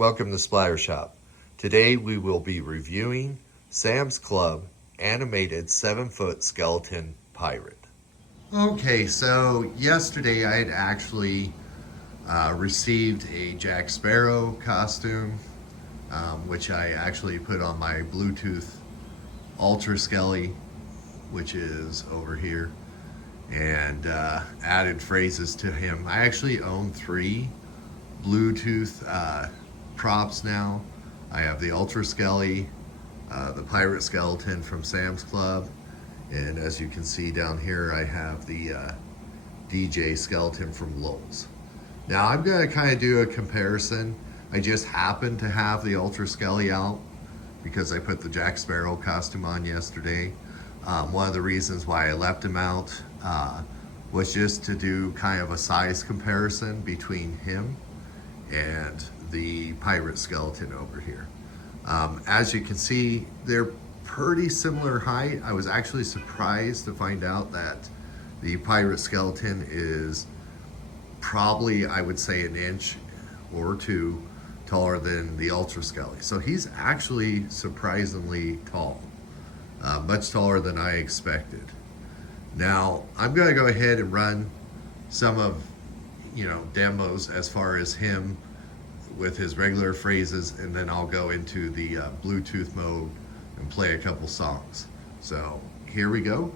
welcome to Splatter Shop. Today we will be reviewing Sam's Club animated 7-foot skeleton pirate. Okay, so yesterday I had actually received a Jack Sparrow costume, which I actually put on my Bluetooth Ultra Skelly, which is over here, and added phrases to him. I actually own 3 Bluetooth props now. I have the Ultra Skelly, the Pirate Skeleton from Sam's Club, and as you can see down here, I have the DJ Skeleton from Lowe's. Now I'm gonna kind of do a comparison. I just happened to have the Ultra Skelly out because I put the Jack Sparrow costume on yesterday. One of the reasons why I left him out was just to do kind of a size comparison between him and the Pirate Skeleton over here. As you can see, they're pretty similar height. I was actually surprised to find out that the Pirate Skeleton is probably, I would say, 1 inch or 2 taller than the Ultra Skelly. So he's actually surprisingly tall, much taller than I expected. Now, I'm gonna go ahead and run some of, demos as far as him with his regular phrases, and then I'll go into the Bluetooth mode and play a couple songs. So here we go.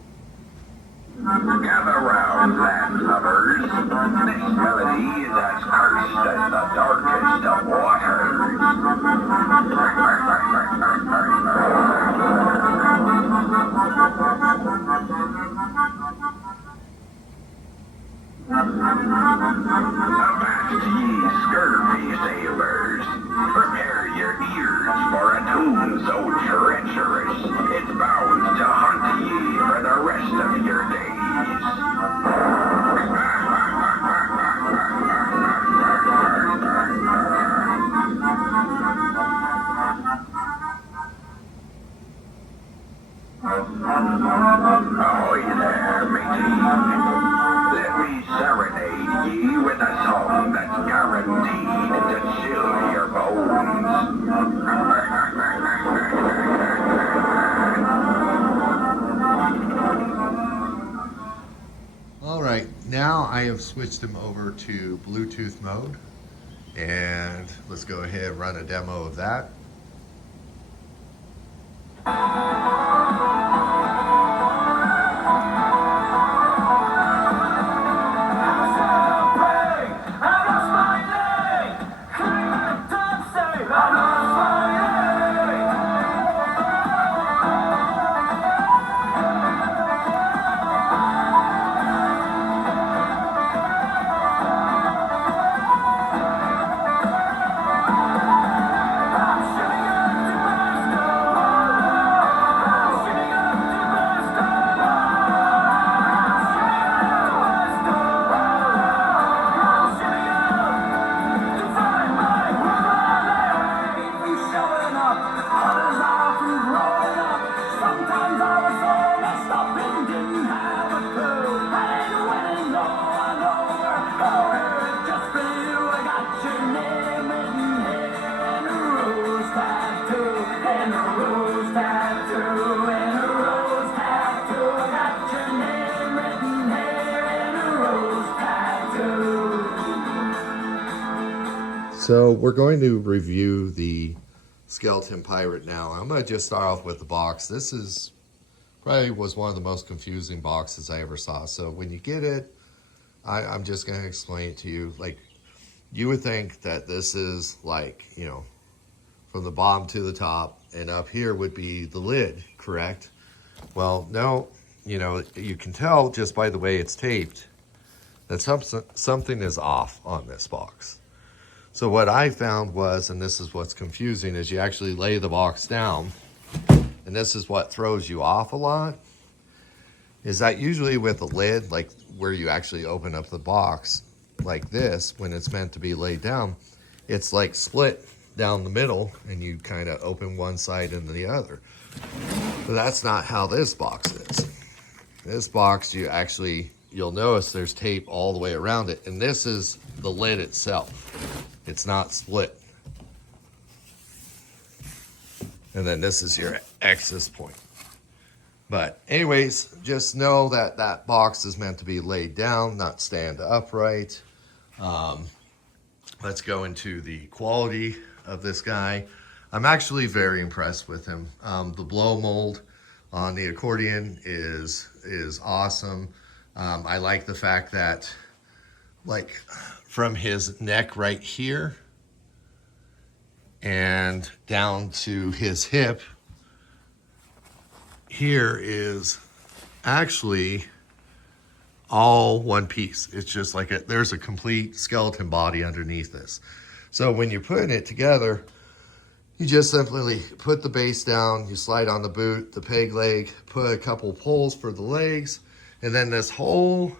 Gather round, land lovers. This melody is as cursed as the darkest of waters. Avast ye scurvy sailors, prepare your ears for a tune so treacherous, it's bound to hunt ye for the rest of your days. Ahoy there, matey. Let me serenade ye with a song that's guaranteed to chill your bones. All right, now I have switched him over to Bluetooth mode, and let's go ahead and run a demo of that. So we're going to review the Skeleton Pirate now. I'm going to just start off with the box. This is probably was one of the most confusing boxes I ever saw. So when you get it, I'm just going to explain it to you. Like, you would think that this is like, from the bottom to the top, and up here would be the lid, correct? Well, no, you can tell just by the way it's taped that something is off on this box. So what I found was, and this is what's confusing, is you actually lay the box down, and this is what throws you off a lot, is that usually with a lid, like where you actually open up the box like this, when it's meant to be laid down, it's like split down the middle, and you kind of open one side and the other. But that's not how this box is. This box, you'll notice there's tape all the way around it, and this is the lid itself. It's not split And then this is your access point. But anyways, just know that that box is meant to be laid down, not stand upright. Let's go into the quality of this guy. I'm actually very impressed with him. The blow mold on the accordion is awesome. I like the fact that, like, from his neck right here and down to his hip, here is actually all one piece. It's just like there's a complete skeleton body underneath this. So when you're putting it together, you just simply put the base down, you slide on the boot, the peg leg, put a couple poles for the legs, and then this whole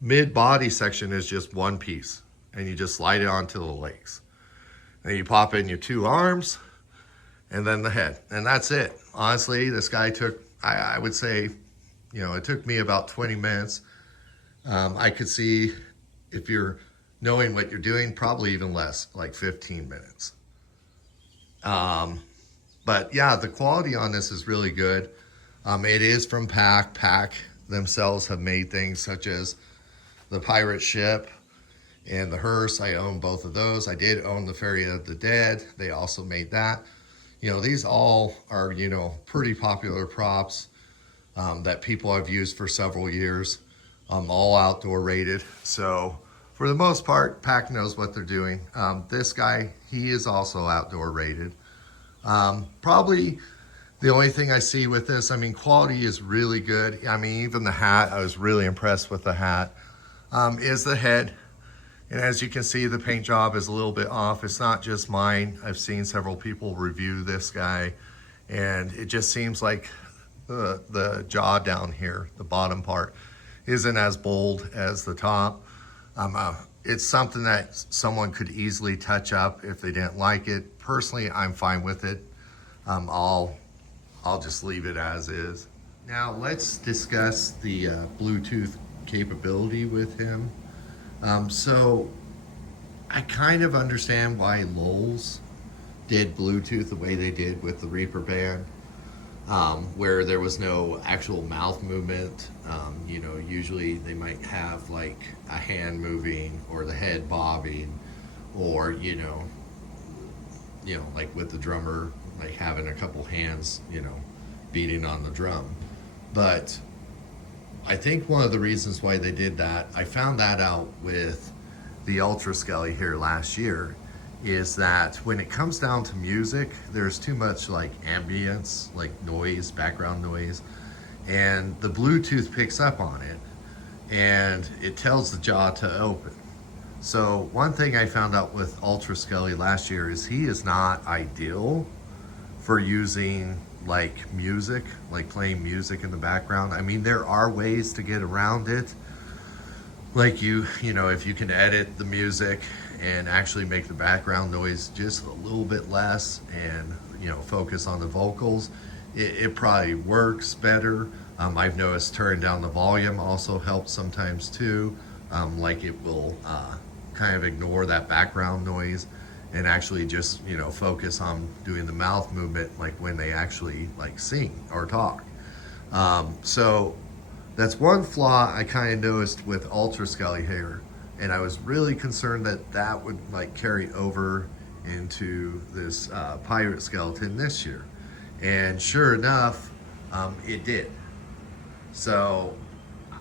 mid-body section is just one piece. And you just slide it onto the legs. And you pop in your two arms, and then the head. And that's it. Honestly, this guy took, I would say, it took me about 20 minutes. I could see, if you're knowing what you're doing, probably even less, like 15 minutes. But yeah, the quality on this is really good. It is from Pack. Pack themselves have made things such as the pirate ship and the hearse. I own both of those. I did own the Ferry of the Dead. They also made that. These all are, pretty popular props that people have used for several years, all outdoor rated. So for the most part, Pack knows what they're doing. This guy, he is also outdoor rated. Probably the only thing I see with this, quality is really good. Even the hat, I was really impressed with the hat, is the head. And as you can see, the paint job is a little bit off. It's not just mine. I've seen several people review this guy, and it just seems like the jaw down here, the bottom part, isn't as bold as the top. It's something that someone could easily touch up if they didn't like it. Personally, I'm fine with it. I'll just leave it as is. Now let's discuss the Bluetooth capability with him. So I kind of understand why Lowell's did Bluetooth the way they did with the Reaper band, where there was no actual mouth movement. Usually they might have like a hand moving or the head bobbing, or like with the drummer, like having a couple hands, beating on the drum. But I think one of the reasons why they did that, I found that out with the Ultra Skelly here last year, is that when it comes down to music, there's too much like ambience, like noise, background noise, and the Bluetooth picks up on it and it tells the jaw to open. So one thing I found out with Ultra Skelly last year is he is not ideal for using like music, like playing music in the background. There are ways to get around it. Like if you can edit the music and actually make the background noise just a little bit less and, focus on the vocals, it probably works better. I've noticed turning down the volume also helps sometimes too. Like it will kind of ignore that background noise and actually just, focus on doing the mouth movement, like when they actually like sing or talk. So that's one flaw I kind of noticed with Ultra Skelly here. And I was really concerned that that would like carry over into this pirate skeleton this year. And sure enough, it did. So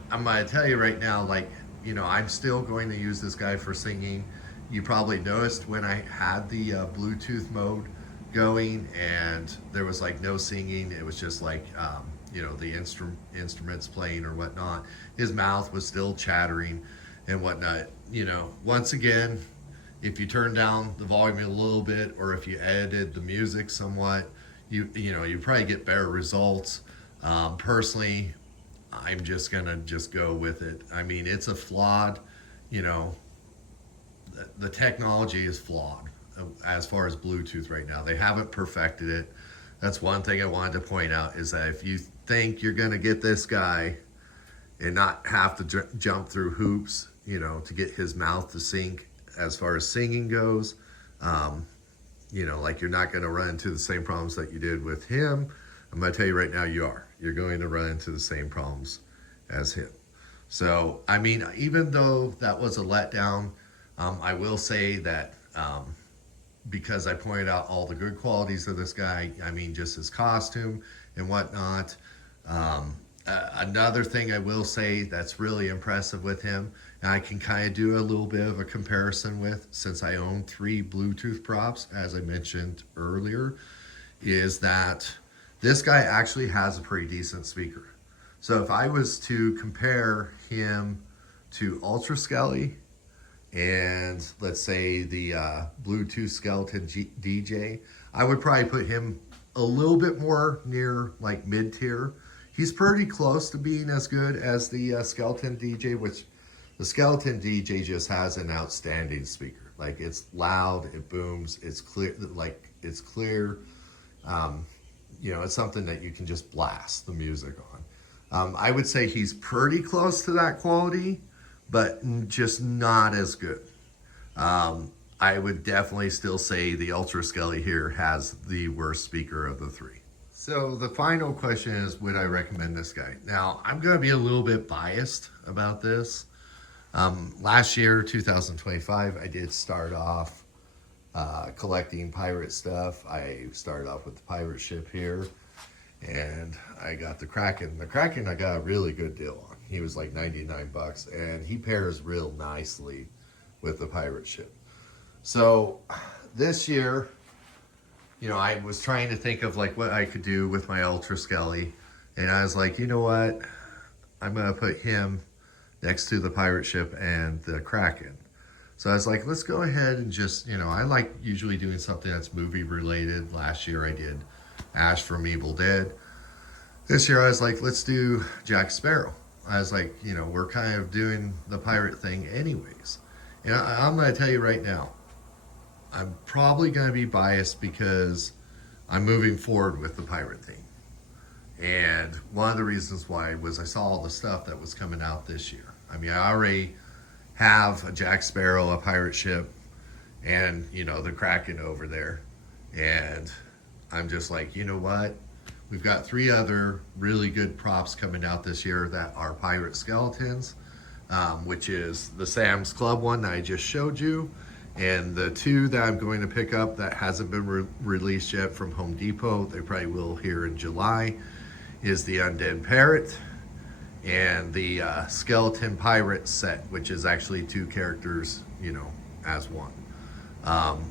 I'm gonna tell you right now, like, I'm still going to use this guy for singing. You probably noticed when I had the Bluetooth mode going and there was like no singing, it was just like, the instruments playing or whatnot. His mouth was still chattering and whatnot. Once again, if you turn down the volume a little bit, or if you edited the music somewhat, you probably get better results. Personally, I'm just gonna go with it. It's a flawed, the technology is flawed as far as Bluetooth right now. They haven't perfected it. That's one thing I wanted to point out, is that if you think you're gonna get this guy and not have to jump through hoops, to get his mouth to sync as far as singing goes, like you're not going to run into the same problems that you did with him. I'm going to tell you right now, you are. You're going to run into the same problems as him. So, I mean, even though that was a letdown, I will say that because I pointed out all the good qualities of this guy, I mean, just his costume and whatnot. Another thing I will say that's really impressive with him, and I can kind of do a little bit of a comparison with, since I own 3 Bluetooth props, as I mentioned earlier, is that this guy actually has a pretty decent speaker. So if I was to compare him to Ultra Skelly and let's say the Bluetooth Skeleton DJ, I would probably put him a little bit more near like mid-tier. He's pretty close to being as good as the Skeleton DJ, which the Skeleton DJ just has an outstanding speaker. Like, it's loud, it booms, it's clear, like it's clear. It's something that you can just blast the music on. I would say he's pretty close to that quality, but just not as good. I would definitely still say the Ultra Skelly here has the worst speaker of the 3. So the final question is, would I recommend this guy? Now, I'm going to be a little bit biased about this. Last year, 2025, I did start off collecting pirate stuff. I started off with the pirate ship here, and I got the Kraken. The Kraken I got a really good deal on. He was like $99, and he pairs real nicely with the pirate ship. So this year, I was trying to think of like what I could do with my Ultra Skelly, and I was like, you know what? I'm going to put him next to the pirate ship and the Kraken. So I was like, let's go ahead and just, I like usually doing something that's movie related. Last year I did Ash from Evil Dead. This year I was like, let's do Jack Sparrow. I was like, we're kind of doing the pirate thing anyways. And I'm going to tell you right now, I'm probably going to be biased because I'm moving forward with the pirate thing. And one of the reasons why was I saw all the stuff that was coming out this year. I mean, I already have a Jack Sparrow, a pirate ship, and, the Kraken over there. And I'm just like, you know what? We've got 3 other really good props coming out this year that are pirate skeletons, which is the Sam's Club one that I just showed you. And the 2 that I'm going to pick up that hasn't been released yet from Home Depot, they probably will here in July, is the Undead Parrot and the Skeleton Pirate set, which is actually 2 characters, as one.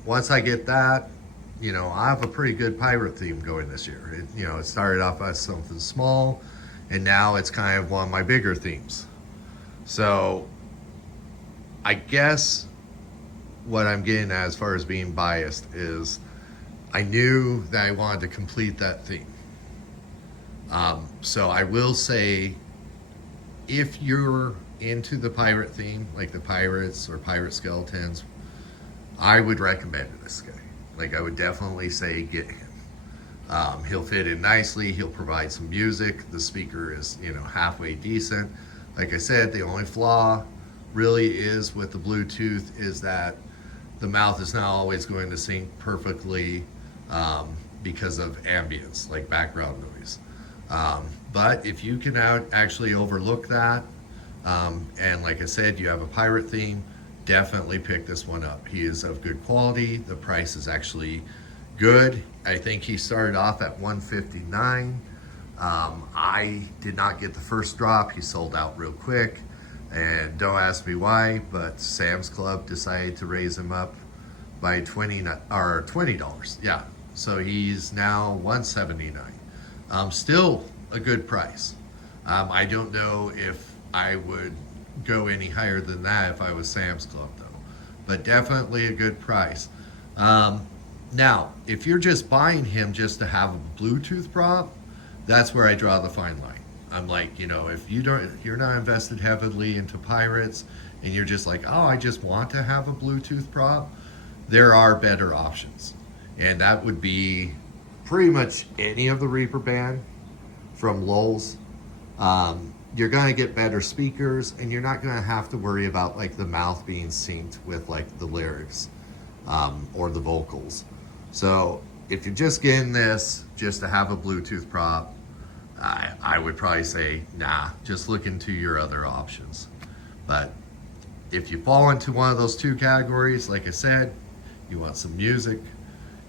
Once I get that, I have a pretty good pirate theme going this year. It started off as something small, and now it's kind of one of my bigger themes. So I guess what I'm getting at as far as being biased is I knew that I wanted to complete that theme. So I will say, if you're into the pirate theme, like the pirates or pirate skeletons, I would recommend this guy. Like, I would definitely say get him. He'll fit in nicely. He'll provide some music. The speaker is, halfway decent. Like I said, the only flaw really is with the Bluetooth is that the mouth is not always going to sync perfectly because of ambience, like background noise. But if you can actually overlook that, and like I said, you have a pirate theme, definitely pick this one up. He is of good quality. The price is actually good. I think he started off at $159. I did not get the first drop. He sold out real quick. And don't ask me why, but Sam's Club decided to raise him up by $20. Yeah, so he's now $179. Still a good price. I don't know if I would go any higher than that if I was Sam's Club though, but definitely a good price. Now, if you're just buying him just to have a Bluetooth prop, that's where I draw the fine line. I'm like, if you're not invested heavily into pirates and you're just like, oh, I just want to have a Bluetooth prop, there are better options. And that would be pretty much any of the Reaper band from Lowell's. You're going to get better speakers, and you're not going to have to worry about like the mouth being synced with like the lyrics or the vocals. So if you're just getting this just to have a Bluetooth prop, I would probably say, nah, just look into your other options. But if you fall into one of those two categories, like I said, you want some music,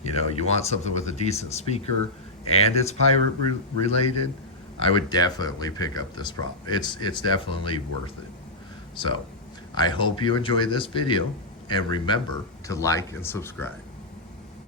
you want something with a decent speaker, and it's pirate related, I would definitely pick up this prop. It's definitely worth it. So I hope you enjoyed this video, and remember to like and subscribe.